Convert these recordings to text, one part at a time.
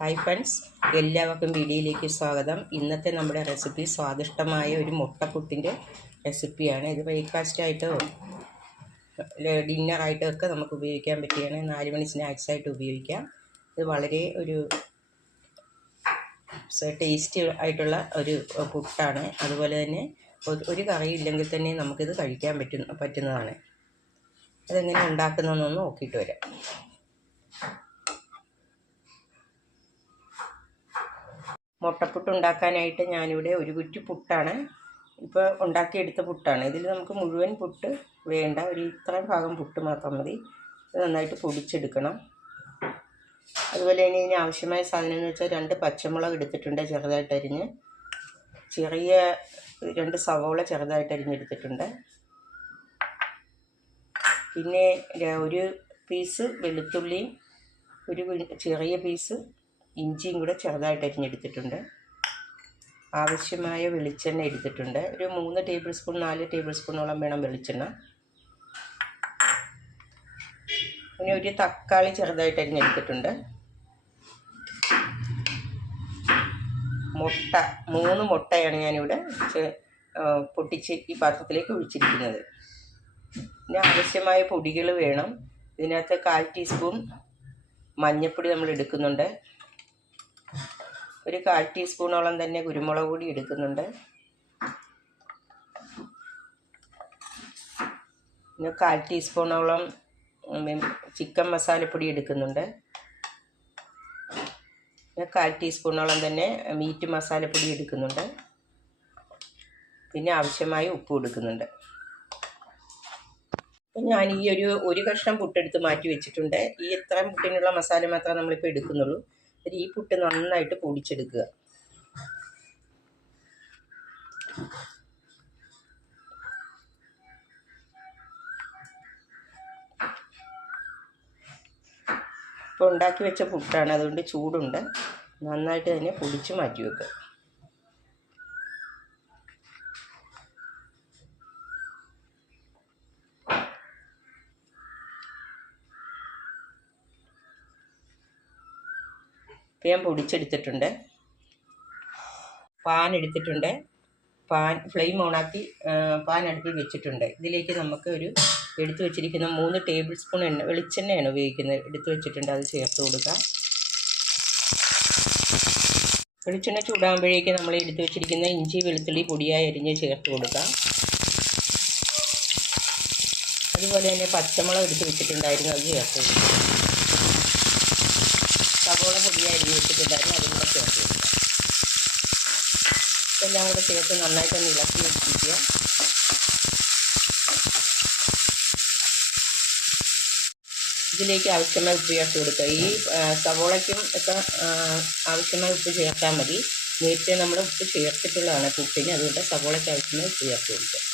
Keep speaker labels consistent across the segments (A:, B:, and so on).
A: Hi friends എല്ലാവർക്കും വീഡിയോയിലേക്ക് സ്വാഗതം. ഇന്നത്തെ നമ്മുടെ റെസിപ്പി സ്വാദിഷ്ടമായ ഒരു മുട്ടക്കുട്ടിന്റെ റെസിപ്പിയാണ് ഇത് ബ്രേക്ക്ഫാസ്റ്റായിട്ടോ ഡിന്നറായിട്ടോ ഒക്കെ നമുക്ക് ഉപയോഗിക്കാൻ പറ്റിയാണ്. നാല് മണി സ്നാക്സ് ആയിട്ട് ഉപയോഗിക്കാം. ഇത് വളരെ ഒരു ടേസ്റ്റി ആയിട്ടുള്ള ഒരു പുട്ടാണ്. അതുപോലെ തന്നെ ഒരു- ഒരു കറി ഇല്ലെങ്കിൽ തന്നെ നമുക്കിത് കഴിക്കാൻ പറ്റുന്ന പറ്റുന്നതാണ്. അതെങ്ങനെ ഉണ്ടാക്കുന്നതെന്നൊന്ന് നോക്കിയിട്ട് വരാം. മുട്ടപ്പുട്ട് ഉണ്ടാക്കാനായിട്ട് ഞാനിവിടെ ഒരു കുറ്റി പുട്ടാണ്. ഇപ്പോൾ ഉണ്ടാക്കിയെടുത്ത പുട്ടാണ്. ഇതിൽ നമുക്ക് മുഴുവൻ പുട്ട് വേണ്ട. ഒരു ഇത്രയും ഭാഗം പുട്ട് മാത്രം മതി. നന്നായിട്ട് പൊടിച്ചെടുക്കണം. അതുപോലെ തന്നെ ഇതിന് ആവശ്യമായ സാധനം എന്ന് വെച്ചാൽ രണ്ട് പച്ചമുളക് എടുത്തിട്ടുണ്ട് ചെറുതായിട്ട് അരിഞ്ഞ്. ചെറിയ രണ്ട് സവോള ചെറുതായിട്ട് അരിഞ്ഞെടുത്തിട്ടുണ്ട് പിന്നെ ഒരു പീസ് വെളുത്തുള്ളിയും ഒരു ചെറിയ പീസ് ഇഞ്ചിയും കൂടെ ചെറുതായിട്ട് അരിഞ്ഞെടുത്തിട്ടുണ്ട്. ആവശ്യമായ വെളിച്ചെണ്ണ എടുത്തിട്ടുണ്ട്. ഒരു മൂന്ന് ടേബിൾ സ്പൂൺ നാല് ടേബിൾ സ്പൂണോളം വേണം വെളിച്ചെണ്ണ. പിന്നെ ഒരു തക്കാളി ചെറുതായിട്ട് അരിഞ്ഞെടുത്തിട്ടുണ്ട്. മുട്ട മൂന്ന് മുട്ടയാണ് ഞാനിവിടെ പൊട്ടിച്ച് ഈ പാത്രത്തിലേക്ക് ഒഴിച്ചിരിക്കുന്നത്. പിന്നെ ആവശ്യമായ പൊടികൾ വേണം. ഇതിനകത്ത് കാൽ ടീസ്പൂൺ മഞ്ഞൾപ്പൊടി നമ്മൾ എടുക്കുന്നുണ്ട്. ഒരു കാൽ ടീസ്പൂണോളം തന്നെ കുരുമുളക് പൊടി എടുക്കുന്നുണ്ട്. പിന്നെ കാൽ ടീസ്പൂണോളം ചിക്കൻ മസാലപ്പൊടി എടുക്കുന്നുണ്ട്. പിന്നെ കാൽ ടീസ്പൂണോളം തന്നെ മീറ്റ് മസാലപ്പൊടി എടുക്കുന്നുണ്ട്. പിന്നെ ആവശ്യമായ ഉപ്പ് കൊടുക്കുന്നുണ്ട്. ഞാൻ ഈ ഒരു ഒരു കഷ്ണം പുട്ടെടുത്ത് മാറ്റി വെച്ചിട്ടുണ്ട്. ഈ ഇത്രയും പുട്ടിനുള്ള മസാല മാത്രമേ നമ്മളിപ്പോൾ എടുക്കുന്നുള്ളൂ. ഈ പുട്ട് നന്നായിട്ട് പൊടിച്ചെടുക്കുക. ഇപ്പോൾ ഉണ്ടാക്കി വെച്ച പുട്ടാണ് അതുകൊണ്ട് ചൂടുണ്ട്. നന്നായിട്ട് തന്നെ പൊടിച്ച് മാറ്റി വെക്കുക. ഇപ്പം ഞാൻ പൊടിച്ചെടുത്തിട്ടുണ്ട്. പാൻ എടുത്തിട്ടുണ്ട്. പാൻ ഫ്ലെയിം ഓണാക്കി പാൻ അടുപ്പിൽ വെച്ചിട്ടുണ്ട്. ഇതിലേക്ക് നമുക്ക് ഒരു എടുത്തു വെച്ചിരിക്കുന്ന മൂന്ന് ടേബിൾ സ്പൂൺ എണ്ണ വെളിച്ചെണ്ണയാണ് ഉപയോഗിക്കുന്നത്. എടുത്തു വെച്ചിട്ടുണ്ട് അത് ചേർത്ത് കൊടുക്കുക വെളിച്ചെണ്ണ ചൂടാകുമ്പോഴേക്ക് നമ്മൾ എടുത്തു വെച്ചിരിക്കുന്ന ഇഞ്ചി വെളുത്തുള്ളി പൊടിയായി അരിഞ്ഞ് ചേർത്ത് കൊടുക്കാം. അതുപോലെ തന്നെ പച്ചമുളക് എടുത്ത് വെച്ചിട്ടുണ്ടായിരുന്നു അത് ചേർത്ത് കൊടുക്കുക സവോള പൊടിയായിരുന്നു വെച്ചിട്ടുണ്ടായിരുന്നു അതും കൂടെ ചേർത്ത് എല്ലാം കൂടെ ചേർത്ത് നന്നായിട്ടൊന്ന് ഇളക്കി വെച്ചിരിക്കുക ഇതിലേക്ക് ആവശ്യമായ ഉപ്പ് ചേർത്ത് കൊടുക്കുക. ഈ സവോളയ്ക്കും ഒക്കെ ആവശ്യമായ ഉപ്പ് ചേർത്താൽ മതി. നേരത്തെ നമ്മൾ ഉപ്പ് ചേർത്തിട്ടുള്ളതാണ് പുട്ടിന് അതുകൊണ്ട് സവോളയ്ക്ക് ആവശ്യമായ ഉപ്പ് ചേർത്ത് കൊടുക്കുക.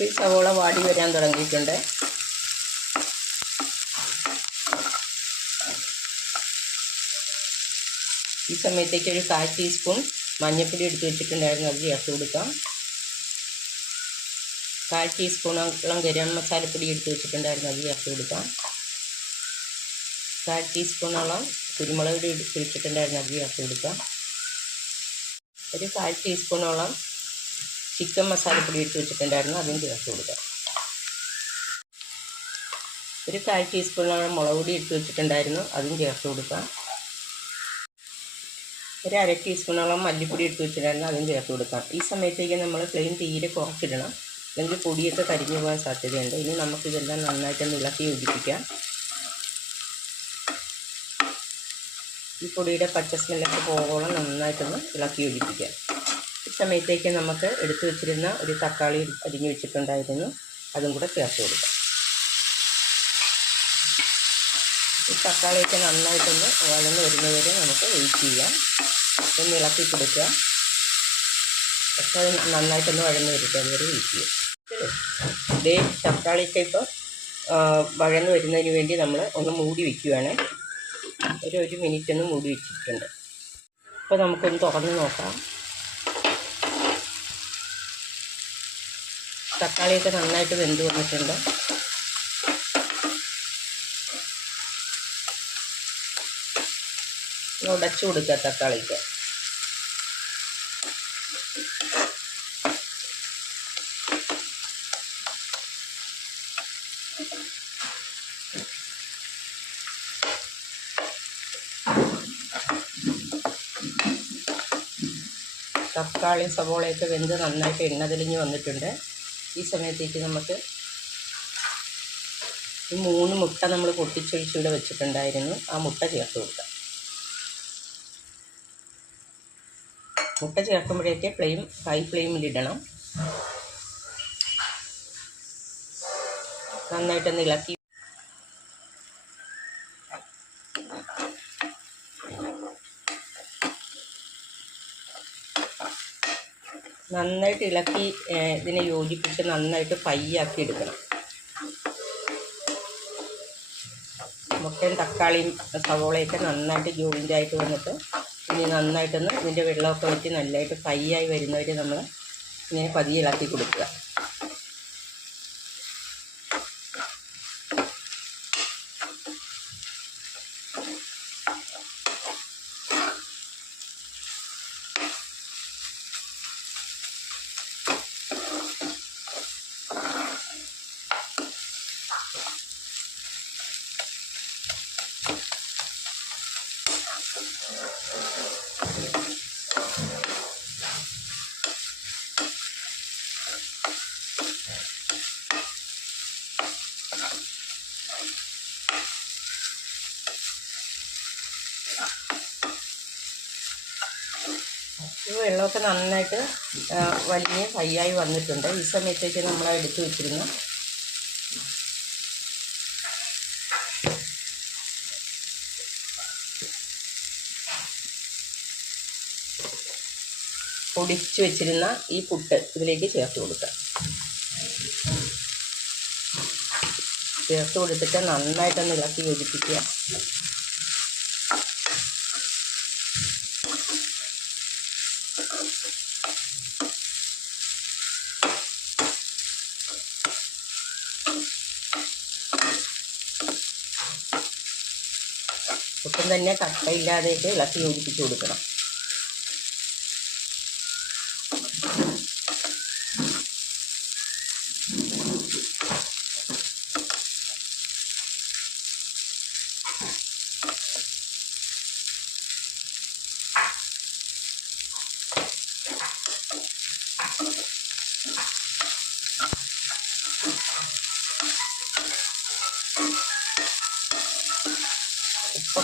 A: ഈ സവോള വാടി വരാൻ തുടങ്ങിയിട്ടുണ്ട്. ഈ സമയത്തേക്ക് ഒരു കാൽ ടീസ്പൂൺ മഞ്ഞൾപ്പൊടി എടുത്ത് വെച്ചിട്ടുണ്ടായിരുന്നു. അത് ചേർത്ത് കൊടുക്കാം. കാൽ ടീസ്പൂണോളം ഗരം മസാലപ്പൊടി എടുത്ത് വെച്ചിട്ടുണ്ടായിരുന്നു. അത് ചേർത്ത് കൊടുക്കാം. കാൽ ടീസ്പൂണോളം കുരുമുളക് പൊടി എടുത്ത് വെച്ചിട്ടുണ്ടായിരുന്നു. അത് ചേർത്ത് കൊടുക്കാം. ഒരു കാൽ ടീസ്പൂണോളം ചിക്കൻ മസാലപ്പൊടി ഇട്ട് വെച്ചിട്ടുണ്ടായിരുന്നു. അതും ചേർത്ത് കൊടുക്കാം. ഒരു കാൽ ടീസ്പൂണോളം മുളക് പൊടി ഇട്ട് വെച്ചിട്ടുണ്ടായിരുന്നു. അതും ചേർത്ത് കൊടുക്കാം. ഒരു അര ടീസ്പൂണോളം മല്ലിപ്പൊടി എടുത്ത് വെച്ചിട്ടുണ്ടായിരുന്നു. അതും ചേർത്ത് കൊടുക്കാം. ഈ സമയത്തേക്ക് നമ്മൾ ഫ്ലെയിം തീരെ കുറച്ചിടണം. അല്ലെങ്കിൽ പൊടിയൊക്കെ കരിഞ്ഞു പോകാൻ സാധ്യതയുണ്ട്. ഇനി നമുക്കിതെല്ലാം നന്നായിട്ടൊന്ന് ഇളക്കി യോജിപ്പിക്കാം. ഈ പൊടിയുടെ പച്ച സ്മെല്ലൊക്കെ പോകോളം നന്നായിട്ടൊന്ന് ഇളക്കി യോജിപ്പിക്കാം. സമയത്തേക്ക് നമുക്ക് എടുത്തു വെച്ചിരുന്ന ഒരു തക്കാളി അരിഞ്ഞു വെച്ചിട്ടുണ്ടായിരുന്നു. അതും കൂടെ ചേർത്ത് കൊടുക്കാം. ഈ തക്കാളിയൊക്കെ നന്നായിട്ടൊന്ന് വഴന്ന് വരുന്നവരെ നമുക്ക് വെയിറ്റ് ചെയ്യാം. ഒന്ന് ഇളക്കി കൊടുക്കുക പക്ഷെ അത് നന്നായിട്ടൊന്ന് വഴന്ന് വരട്ടെ വരെ വെയിറ്റ് ചെയ്യാം. ഇതേ തക്കാളിയൊക്കെ ഇപ്പോൾ വഴന്ന് വരുന്നതിന് വേണ്ടി നമ്മൾ ഒന്ന് മൂടി വയ്ക്കുകയാണ് ഒരു ഒരു മിനിറ്റ് ഒന്ന് മൂടി വെച്ചിട്ടുണ്ട്. അപ്പോൾ നമുക്കൊന്ന് തുറന്ന് നോക്കാം. തക്കാളിയൊക്കെ നന്നായിട്ട് വെന്ത് വന്നിട്ടുണ്ട്. ഉടച്ചു കൊടുക്കുക തക്കാളിക്ക് തക്കാളി സവോളയൊക്കെ വെന്ത് നന്നായിട്ട് എണ്ണ തെളിഞ്ഞ് വന്നിട്ടുണ്ട്. ഈ സമയത്തേക്ക് നമുക്ക് ഈ മൂന്ന് മുട്ട നമ്മൾ പൊട്ടിച്ചൊഴിച്ചിവിടെ വെച്ചിട്ടുണ്ടായിരുന്നു. ആ മുട്ട ചേർത്ത് കൊടുക്കാം. മുട്ട ചേർക്കുമ്പോഴേക്ക് ഫ്ലെയിം ഹൈ ഫ്ലെയിമിലിടണം നന്നായിട്ടൊന്ന് ഇളക്കി നന്നായിട്ട് ഇളക്കി ഇതിനെ യോജിപ്പിച്ച് നന്നായിട്ട് പയ്യാക്കി എടുക്കണം. മുട്ടയും തക്കാളിയും സവോളയൊക്കെ നന്നായിട്ട് ജോയിന്റ് ആയിട്ട് വന്നിട്ട് ഇനി നന്നായിട്ടൊന്ന് ഇതിന്റെ വെള്ളമൊക്കെ വെച്ച് നല്ലതായിട്ട് ഫൈ ആയി വരുന്നവരെ നമ്മൾ ഇങ്ങനെ പതിയെ ഇളക്കി കൊടുക്കുക. ഈ വെള്ളമൊക്കെ നന്നായിട്ട് വലിഞ്ഞ് ആയി വന്നിട്ടുണ്ട്. ഈ സമയത്തേക്ക് നമ്മൾ എടുത്തു വെച്ചിരുന്നു. പൊടിച്ചു വെച്ചിരുന്ന ഈ പുട്ട് ഇതിലേക്ക് ചേർത്ത് കൊടുക്കുക ചേർത്ത് കൊടുത്തിട്ട് നന്നായിട്ടൊന്ന് ഇളക്കി യോജിപ്പിക്കുക. ഒട്ടും തന്നെ കട്ടയില്ലാതെയൊക്കെ ഇളക്കി യോജിപ്പിച്ച് കൊടുക്കണം.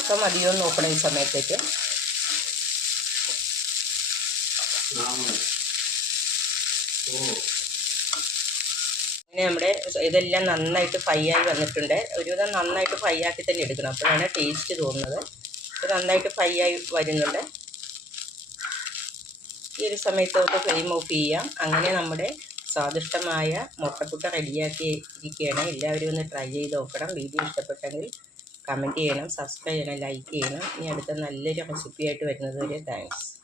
A: ഉപ്പൊക്കെ മതിയോ നോക്കണം ഈ സമയത്തേക്ക്. അങ്ങനെ നമ്മുടെ ഇതെല്ലാം നന്നായിട്ട് ഫ്രൈ ആയി വന്നിട്ടുണ്ട്. ഒരുവിധം നന്നായിട്ട് ഫ്രൈ ആക്കി തന്നെ എടുക്കണം. അപ്പോഴാണ് ടേസ്റ്റ് തോന്നുന്നത്. നന്നായിട്ട് ഫ്രൈ ആയി വരുന്നുണ്ട്. ഈ ഒരു സമയത്ത് നമുക്ക് ഫ്ലെയിം ഓഫ് ചെയ്യാം. അങ്ങനെ നമ്മുടെ സ്വാദിഷ്ടമായ മുട്ടക്കുട്ട റെഡിയാക്കി ഇരിക്കുകയാണ്. എല്ലാവരും ഒന്ന് ട്രൈ ചെയ്ത് നോക്കണം. വീഡിയോ ഇഷ്ടപ്പെട്ടെങ്കിൽ കമന്റ് ചെയ്യണം സബ്സ്ക്രൈബ് ചെയ്യണം ലൈക്ക് ചെയ്യണം. ഇനി അടുത്ത നല്ലൊരു റെസിപ്പിയായിട്ട് വരുന്നത് വരെ താങ്ക്സ്